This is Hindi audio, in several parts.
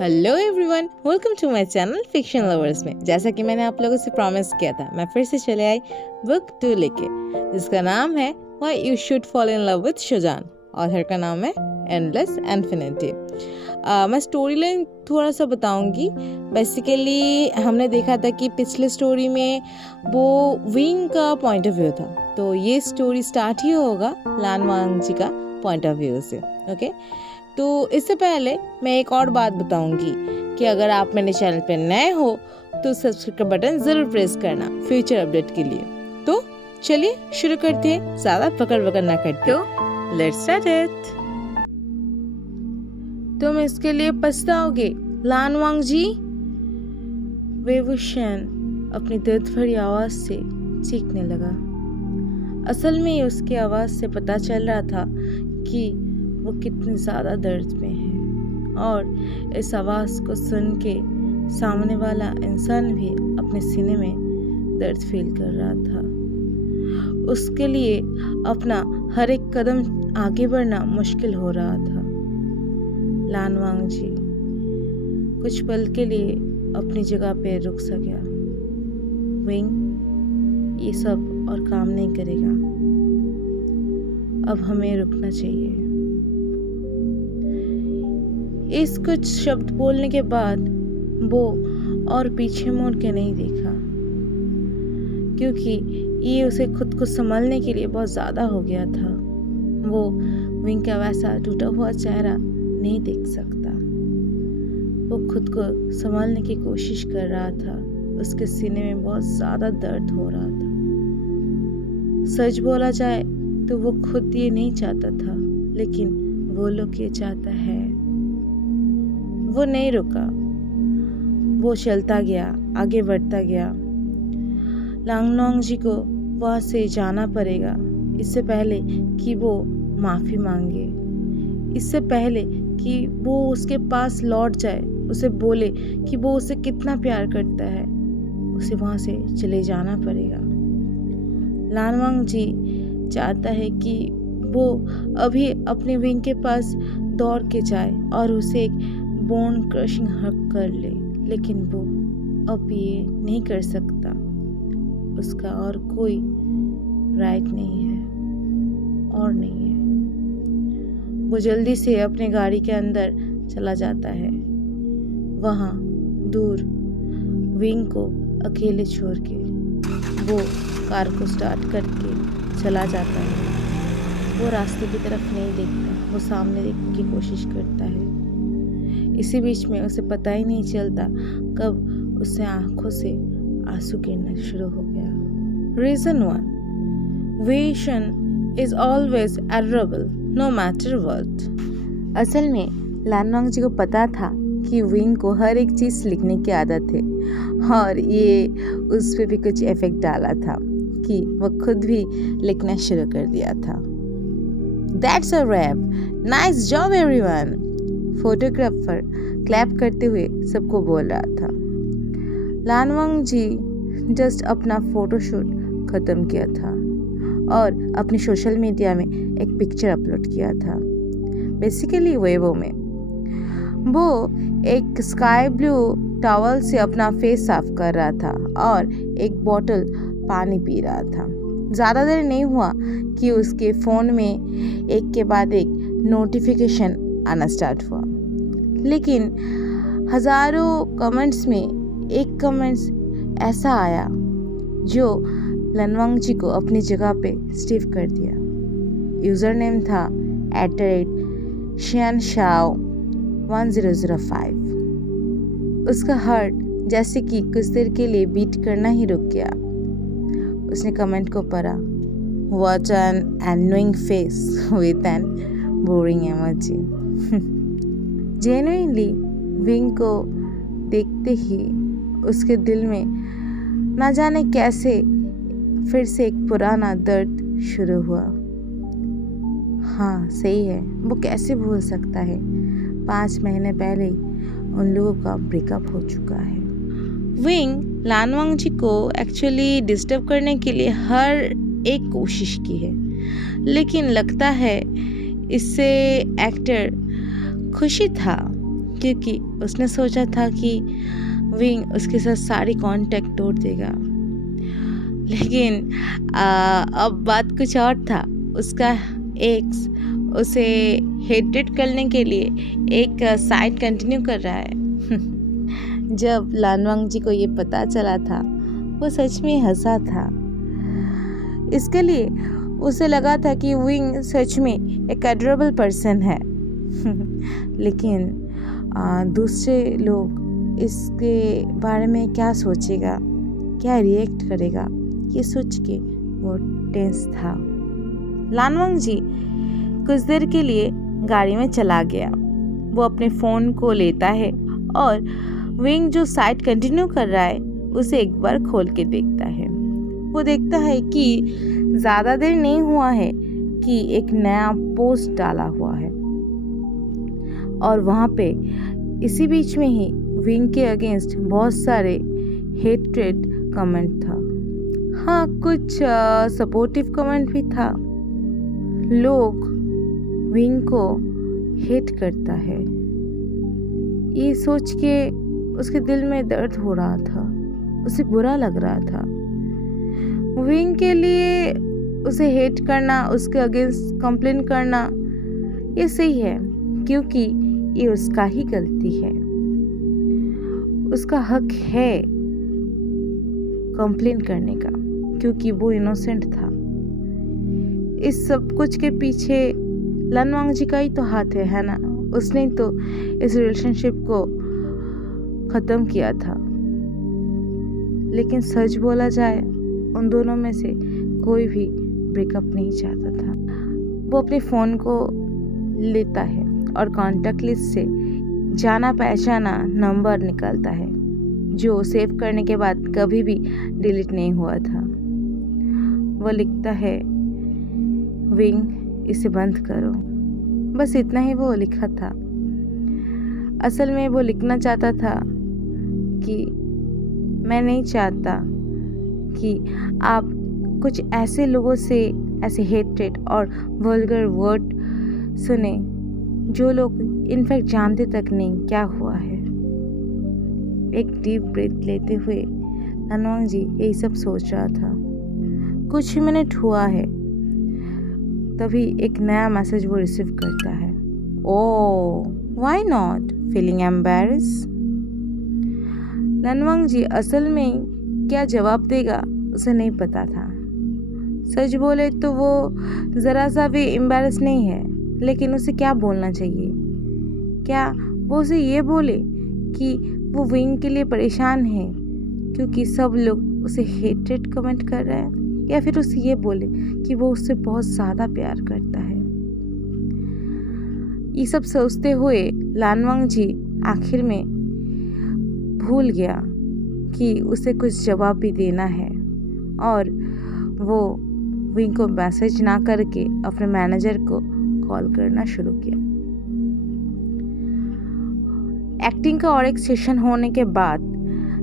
Hello everyone, welcome to my channel fiction lovers में। जैसा कि मैंने आप लोगों से प्रॉमिस किया था, मैं फिर से चले आई बुक 2 लेके, जिसका नाम है why you should fall in love with शुजान। ऑथर का नाम है एंडलेस इन्फिनिटी। मैं स्टोरी लाइन थोड़ा सा बताऊंगी। बेसिकली हमने देखा था कि पिछले स्टोरी में वो विंग का पॉइंट ऑफ व्यू था, तो ये स्टोरी स्टार्ट ही होगा लान वांग जी का पॉइंट ऑफ व्यू से। ओके, तो इससे पहले मैं एक और बात बताऊंगी कि अगर आप मेरे चैनल पे नए हो तो सब्सक्राइब का बटन जरूर प्रेस करना फ्यूचर अपडेट के लिए। तो चलिए शुरू करते हैं, ज्यादा पकड़ वकड़ ना करते हो। Let's start it. तुम इसके लिए पछताओगे लान वांग जी, वे वुशन अपनी दर्द भरी आवाज से चीखने लगा। असल में ही उसकी आवाज से पता चल रहा था कि वो कितने ज़्यादा दर्द में है, और इस आवाज़ को सुन के सामने वाला इंसान भी अपने सीने में दर्द फील कर रहा था। उसके लिए अपना हर एक कदम आगे बढ़ना मुश्किल हो रहा था। लान वांग जी कुछ पल के लिए अपनी जगह पे रुक सा गया। विंग, ये सब और काम नहीं करेगा, अब हमें रुकना चाहिए। इस कुछ शब्द बोलने के बाद वो और पीछे मुड़ के नहीं देखा, क्योंकि ये उसे खुद को संभालने के लिए बहुत ज़्यादा हो गया था। वो विंग का वैसा टूटा हुआ चेहरा नहीं देख सकता। वो खुद को संभालने की कोशिश कर रहा था। उसके सीने में बहुत ज़्यादा दर्द हो रहा था। सच बोला जाए तो वो खुद ये नहीं चाहता था, लेकिन वो लोग ये चाहता है। वो नहीं रुका, वो चलता गया, आगे बढ़ता गया। लान वांग जी को वहाँ से जाना पड़ेगा, इससे पहले कि वो माफ़ी मांगे, इससे पहले कि वो उसके पास लौट जाए, उसे बोले कि वो उसे कितना प्यार करता है। उसे वहाँ से चले जाना पड़ेगा। लान वांग जी चाहता है कि वो अभी अपने विंग के पास दौड़ के जाए और उसे एक बोन क्रशिंग हक कर ले, लेकिन वो अब ये नहीं कर सकता। उसका और कोई राइट नहीं है और नहीं है। वो जल्दी से अपने गाड़ी के अंदर चला जाता है, वहाँ दूर विंग को अकेले छोड़ के वो कार को स्टार्ट करके चला जाता है। वो रास्ते की तरफ नहीं देखता, वो सामने देखने की कोशिश करता है। इसी बीच में उसे पता ही नहीं चलता कब उससे आंखों से आंसू गिरना शुरू हो गया। Reason 1, Vishan is always adorable no matter what. असल में लान वांग जी को पता था कि विंग को हर एक चीज़ लिखने की आदत है, और ये उस पर भी कुछ इफेक्ट डाला था कि वो खुद भी लिखना शुरू कर दिया था। That's a wrap, nice job everyone. Photographer clap करते हुए सबको बोल रहा था। लान वांग जी जस्ट अपना फोटोशूट ख़त्म किया था और अपने सोशल मीडिया में एक पिक्चर अपलोड किया था। बेसिकली वेबो में वो एक स्काई ब्लू टॉवल से अपना फेस साफ कर रहा था और एक बॉटल पानी पी रहा था। ज़्यादा देर नहीं हुआ कि उसके फ़ोन में एक के बाद एक नोटिफिकेशन आना स्टार्ट हुआ, लेकिन हज़ारों कमेंट्स में एक कमेंट्स ऐसा आया जो लान वांग जी को अपनी जगह पे स्टिफ कर दिया। यूज़र नेम था @ShianShao1005। उसका हार्ट जैसे कि कुछ देर के लिए बीट करना ही रुक गया। उसने कमेंट को पढ़ा, What an annoying face with an boring emoji। Genuinely wing को देखते ही उसके दिल में ना जाने कैसे फिर से एक पुराना दर्द शुरू हुआ। हाँ सही है, वो कैसे भूल सकता है, 5 महीने पहले उन लोगों का ब्रेकअप हो चुका है। विंग लान वांग जी को एक्चुअली डिस्टर्ब करने के लिए हर एक कोशिश की है, लेकिन लगता है इससे एक्टर खुशी था क्योंकि उसने सोचा था कि विंग उसके साथ सारी कांटेक्ट तोड़ देगा। लेकिन अब बात कुछ और था। उसका एक्स उसे हेटेड करने के लिए एक साइट कंटिन्यू कर रहा है। जब लानवांग जी को ये पता चला था, वो सच में हंसा था। इसके लिए उसे लगा था कि विंग सच में एक एडोरेबल पर्सन है। लेकिन दूसरे लोग इसके बारे में क्या सोचेगा, क्या रिएक्ट करेगा, ये सोच के वो टेंस था। लानवांग जी कुछ देर के लिए गाड़ी में चला गया। वो अपने फ़ोन को लेता है और विंग जो साइट कंटिन्यू कर रहा है उसे एक बार खोल के देखता है। वो देखता है कि ज़्यादा देर नहीं हुआ है कि एक नया पोस्ट डाला हुआ है और वहाँ पे इसी बीच में ही विंग के अगेंस्ट बहुत सारे हेट्रेड कमेंट था। हाँ, कुछ सपोर्टिव कमेंट भी था। लोग विंग को हेट करता है, ये सोच के उसके दिल में दर्द हो रहा था। उसे बुरा लग रहा था। विंग के लिए उसे हेट करना, उसके अगेंस्ट कंप्लेन करना ये सही है, क्योंकि ये उसका ही गलती है। उसका हक है कंप्लेन करने का, क्योंकि वो इनोसेंट था। इस सब कुछ के पीछे लानवांग जी का ही तो हाथ है ना। उसने तो इस रिलेशनशिप को ख़त्म किया था। लेकिन सच बोला जाए, उन दोनों में से कोई भी ब्रेकअप नहीं चाहता था। वो अपने फ़ोन को लेता है और कॉन्टैक्ट लिस्ट से जाना पहचाना नंबर निकालता है, जो सेव करने के बाद कभी भी डिलीट नहीं हुआ था। वो लिखता है, विंग इसे बंद करो। बस इतना ही वो लिखा था। असल में वो लिखना चाहता था कि मैं नहीं चाहता कि आप कुछ ऐसे लोगों से ऐसे हेटेड और वल्गर वर्ड सुने जो लोग इनफैक्ट जानते तक नहीं क्या हुआ है। एक डीप ब्रेथ लेते हुए लानवांग जी यही सब सोच रहा था। कुछ ही मिनट हुआ है, तभी एक नया मैसेज वो रिसीव करता है। ओह, व्हाई नॉट फीलिंग एम्बैरेस्ड? लानवांग जी असल में क्या जवाब देगा उसे नहीं पता था। सच बोले तो वो ज़रा सा भी एम्बैरेस नहीं है, लेकिन उसे क्या बोलना चाहिए? क्या वो उसे ये बोले कि वो विंग के लिए परेशान है क्योंकि सब लोग उसे हेटेड कमेंट कर रहे हैं, या फिर उसे ये बोले कि वो उससे बहुत ज़्यादा प्यार करता है? ये सब सोचते हुए लानवांग जी आखिर में भूल गया कि उसे कुछ जवाब भी देना है, और वो विंग को मैसेज ना करके अपने मैनेजर को कॉल करना शुरू किया। एक्टिंग का और एक सेशन होने के बाद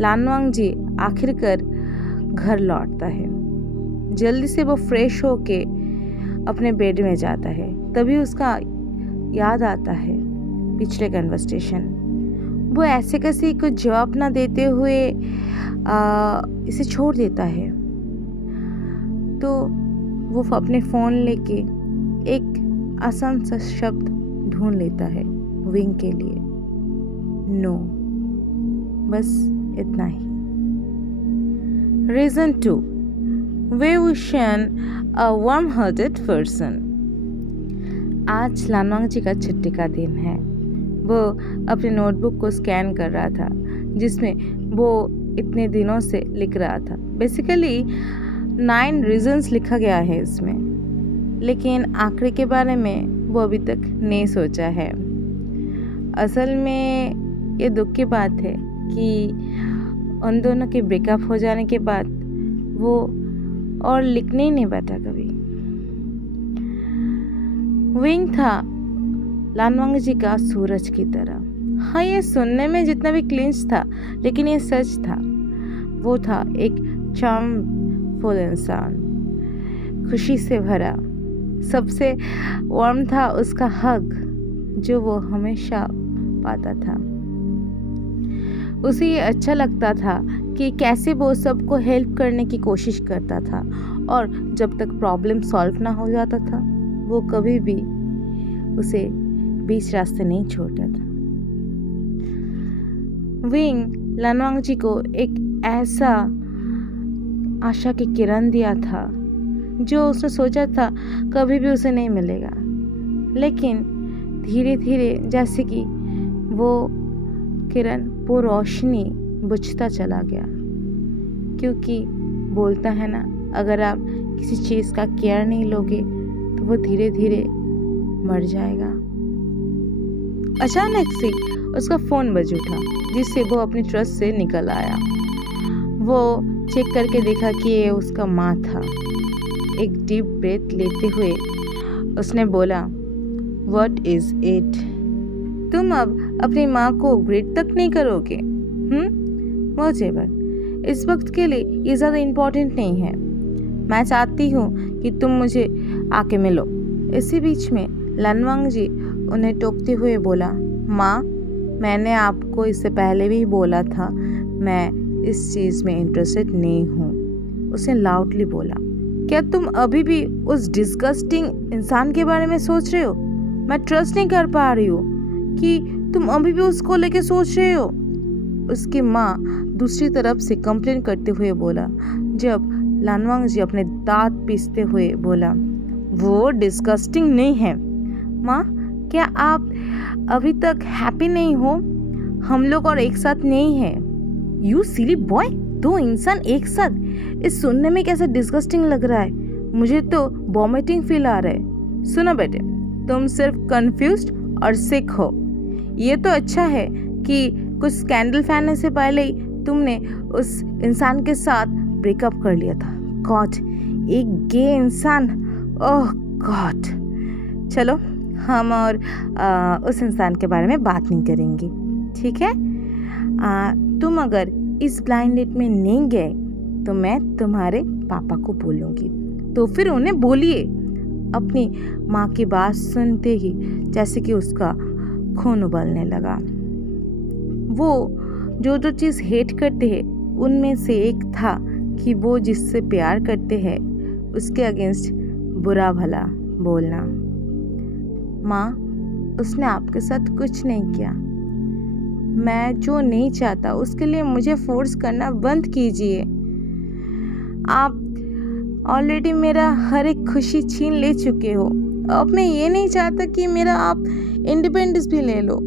लानवांग जी आखिरकार घर लौटता है। जल्दी से वो फ्रेश होके अपने बेड में जाता है। तभी उसका याद आता है पिछले कन्वर्सेशन। वो ऐसे कैसे कुछ जवाब ना देते हुए इसे छोड़ देता है। तो वो अपने फ़ोन लेके एक आसान सा शब्द ढूंढ लेता है विंग के लिए, नो। बस इतना ही। रीज़न 2, वे विशन अ वार्म हार्टेड पर्सन। आज लानवांग जी का छुट्टी का दिन है। वो अपने नोटबुक को स्कैन कर रहा था, जिसमें वो इतने दिनों से लिख रहा था। बेसिकली 9 रीजंस लिखा गया है इसमें, लेकिन आखिरी के बारे में वो अभी तक नहीं सोचा है। असल में ये दुख की बात है कि उन दोनों के ब्रेकअप हो जाने के बाद वो और लिखने ही नहीं बैठा कभी। विंग था लानवांग जी का सूरज की तरह। हाँ, ये सुनने में जितना भी क्लिंच था, लेकिन ये सच था। वो था एक चार्मफुल इंसान, खुशी से भरा। सबसे वार्म था उसका हग, जो वो हमेशा पाता था। उसे ये अच्छा लगता था कि कैसे वो सबको हेल्प करने की कोशिश करता था, और जब तक प्रॉब्लम सॉल्व ना हो जाता था वो कभी भी उसे बीच रास्ते नहीं छोड़ता था। विंग लानवांगजी को एक ऐसा आशा की किरण दिया था जो उसने सोचा था कभी भी उसे नहीं मिलेगा, लेकिन धीरे धीरे जैसे कि वो किरण, वो रोशनी बुझता चला गया। क्योंकि बोलता है ना, अगर आप किसी चीज़ का केयर नहीं लोगे तो वो धीरे धीरे मर जाएगा। अचानक से उसका फ़ोन बज उठा, जिससे वो अपनी ट्रस्ट से निकल आया। वो चेक करके देखा कि ये उसका माँ था। एक डीप ब्रेथ लेते हुए उसने बोला, व्हाट इज़ इट? तुम अब अपनी माँ को ग्रेट तक नहीं करोगे? व्हाटएवर, इस वक्त के लिए ये ज़्यादा इम्पोर्टेंट नहीं है। मैं चाहती हूँ कि तुम मुझे आके मिलो। इसी बीच में लानवांगजी उन्हें टोकते हुए बोला, माँ, मैंने आपको इससे पहले भी बोला था मैं इस चीज़ में इंटरेस्टेड नहीं हूँ। उसने लाउडली बोला, क्या तुम अभी भी उस डिस्गस्टिंग इंसान के बारे में सोच रहे हो? मैं ट्रस्ट नहीं कर पा रही हूँ कि तुम अभी भी उसको लेके सोच रहे हो। उसकी माँ दूसरी तरफ से कंप्लेन करते हुए बोला, जब लानवांगजी अपने दांत पीसते हुए बोला, वो डिस्गस्टिंग नहीं है। माँ, क्या आप अभी तक हैप्पी नहीं हो? हम लोग और एक साथ नहीं है। यू सिली बॉय, दो इंसान एक साथ, इस सुनने में कैसा डिस्गस्टिंग लग रहा है। मुझे तो वॉमिटिंग फील आ रहा है। सुनो बेटे, तुम सिर्फ कंफ्यूज्ड और सिक हो। ये तो अच्छा है कि कुछ स्कैंडल फैलने से पहले ही तुमने उस इंसान के साथ ब्रेकअप कर लिया था। गॉड, एक गे इंसान, ओह गॉड। चलो, हम और उस इंसान के बारे में बात नहीं करेंगे, ठीक है? तुम अगर इस ब्लाइंड डेट में नहीं गए तो मैं तुम्हारे पापा को बोलूँगी। तो फिर उन्हें बोलिए। अपनी माँ की बात सुनते ही जैसे कि उसका खून उबलने लगा। वो जो चीज़ हेट करते हैं उनमें से एक था कि वो जिससे प्यार करते हैं उसके अगेंस्ट बुरा भला बोलना। माँ, उसने आपके साथ कुछ नहीं किया। मैं जो नहीं चाहता उसके लिए मुझे फोर्स करना बंद कीजिए। आप ऑलरेडी मेरा हर एक खुशी छीन ले चुके हो। अब मैं ये नहीं चाहता कि मेरा आप इंडिपेंडेंस भी ले लो।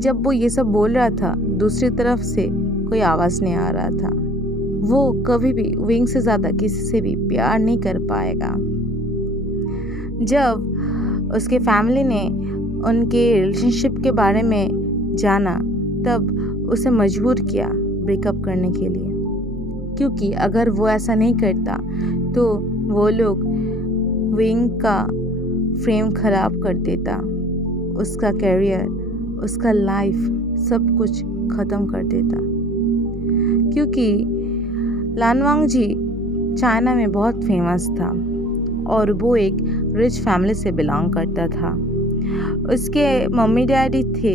जब वो ये सब बोल रहा था, दूसरी तरफ से कोई आवाज़ नहीं आ रहा था। वो कभी भी विंग से ज़्यादा किसी से भी प्यार नहीं कर पाएगा। जब उसके फैमिली ने उनके रिलेशनशिप के बारे में जाना, तब उसे मजबूर किया ब्रेकअप करने के लिए। क्योंकि अगर वो ऐसा नहीं करता तो वो लोग विंग का फ्रेम ख़राब कर देता, उसका करियर, उसका लाइफ, सब कुछ ख़त्म कर देता। क्योंकि लानवांगजी चाइना में बहुत फेमस था और वो एक रिच फैमिली से बिलोंग करता था। उसके मम्मी डैडी थे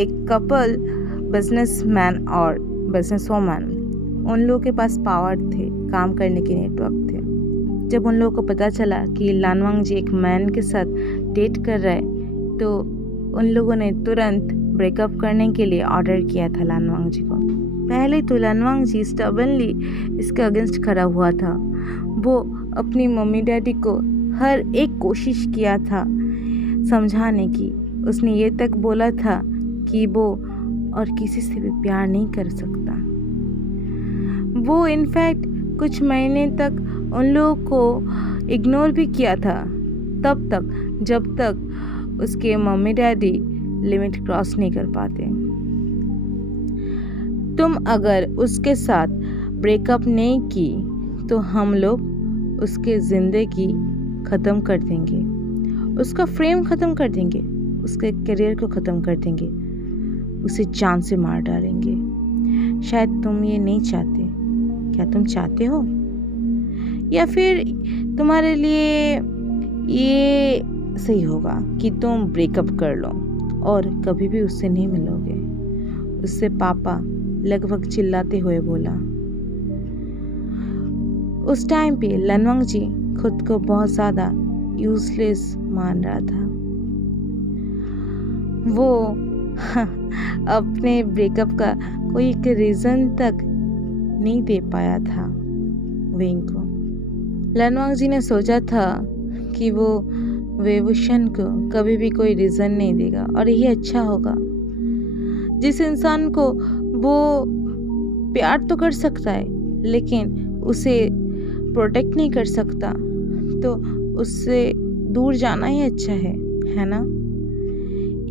एक कपल, बिजनेसमैन और बिजनेसवुमन। उन लोगों के पास पावर थे, काम करने के नेटवर्क थे। जब उन लोगों को पता चला कि लानवांगजी एक मैन के साथ डेट कर रहा है तो उन लोगों ने तुरंत ब्रेकअप करने के लिए ऑर्डर किया था लानवांगजी को। पहले तो लानवांगजी स्टबनली इसके अगेंस्ट खड़ा हुआ था। वो अपनी मम्मी डैडी को हर एक कोशिश किया था समझाने की। उसने ये तक बोला था कि वो और किसी से भी प्यार नहीं कर सकता। वो इनफैक्ट कुछ महीने तक उन लोगों को इग्नोर भी किया था, तब तक जब तक उसके मम्मी डैडी लिमिट क्रॉस नहीं कर पाते। तुम अगर उसके साथ ब्रेकअप नहीं की तो हम लोग उसके ज़िंदगी ख़त्म कर देंगे, उसका फ्रेम ख़त्म कर देंगे, उसके करियर को ख़त्म कर देंगे, उसे जान से मार डालेंगे। शायद तुम ये नहीं चाहते। क्या तुम चाहते हो? या फिर तुम्हारे लिए ये सही होगा कि तुम ब्रेकअप कर लो और कभी भी उससे नहीं मिलोगे। उससे पापा लगभग चिल्लाते हुए बोला। उस टाइम पे लनवांग जी खुद को बहुत ज़्यादा यूजलेस मान रहा था। वो अपने ब्रेकअप का कोई एक रीज़न तक नहीं दे पाया था वेंग को। लनवांग जी ने सोचा था कि वो वेवुशन को कभी भी कोई रीज़न नहीं देगा और यही अच्छा होगा। जिस इंसान को वो प्यार तो कर सकता है लेकिन उसे प्रोटेक्ट नहीं कर सकता, तो उससे दूर जाना ही अच्छा है ना।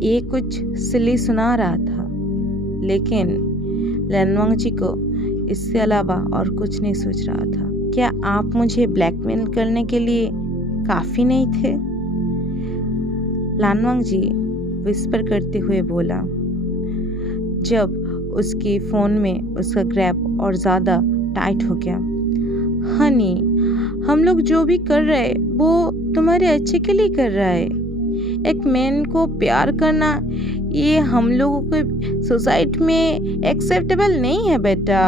ये कुछ सिली सुना रहा था लेकिन लनवांग जी को इससे अलावा और कुछ नहीं सोच रहा था। क्या आप मुझे ब्लैकमेल करने के लिए काफ़ी नहीं थे? लनवांग जी विस्पर करते हुए बोला, जब उसके फ़ोन में उसका ग्रैब और ज़्यादा टाइट हो गया। हनी, हम लोग जो भी कर रहे हैं वो तुम्हारे अच्छे के लिए कर रहा है। एक मैन को प्यार करना ये हम लोगों के सोसाइटी में एक्सेप्टेबल नहीं है बेटा।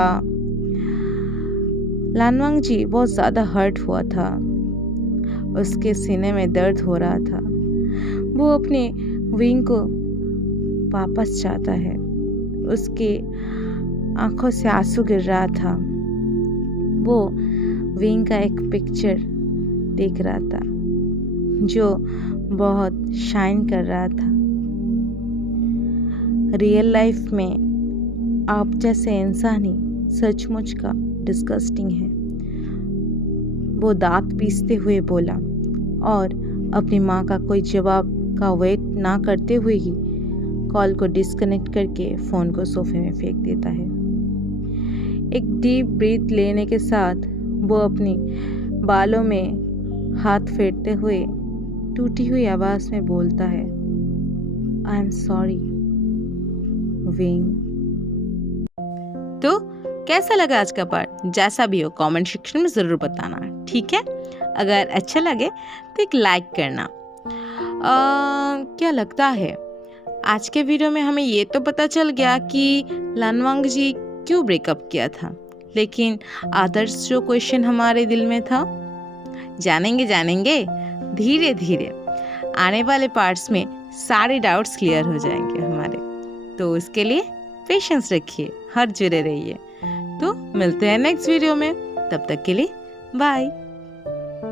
लनवांग जी बहुत ज़्यादा हर्ट हुआ था। उसके सीने में दर्द हो रहा था। वो अपने विंग को वापस चाहता है। उसके आंखों से आंसू गिर रहा था। वो विंग का एक पिक्चर देख रहा था जो बहुत शाइन कर रहा था। रियल लाइफ में आप जैसे इंसान ही सचमुच का डिस्गस्टिंग है, वो दांत पीसते हुए बोला और अपनी माँ का कोई जवाब का वेट ना करते हुए ही कॉल को डिस्कनेक्ट करके फ़ोन को सोफे में फेंक देता है। एक डीप ब्रीथ लेने के साथ वो अपनी बालों में हाथ फेरते हुए टूटी हुई आवाज़ में बोलता है, आई एम सॉरी विंग। तो कैसा लगा आज का पार्ट? जैसा भी हो कमेंट सेक्शन में ज़रूर बताना, ठीक है? अगर अच्छा लगे तो एक लाइक करना। क्या लगता है आज के वीडियो में हमें ये तो पता चल गया कि लनवांग जी क्यों ब्रेकअप किया था, लेकिन अदर्स जो क्वेश्चन हमारे दिल में था, जानेंगे धीरे धीरे आने वाले पार्ट्स में सारे डाउट्स क्लियर हो जाएंगे हमारे। तो उसके लिए पेशेंस रखिए, हर जुड़े रहिए। तो मिलते हैं नेक्स्ट वीडियो में, तब तक के लिए बाय।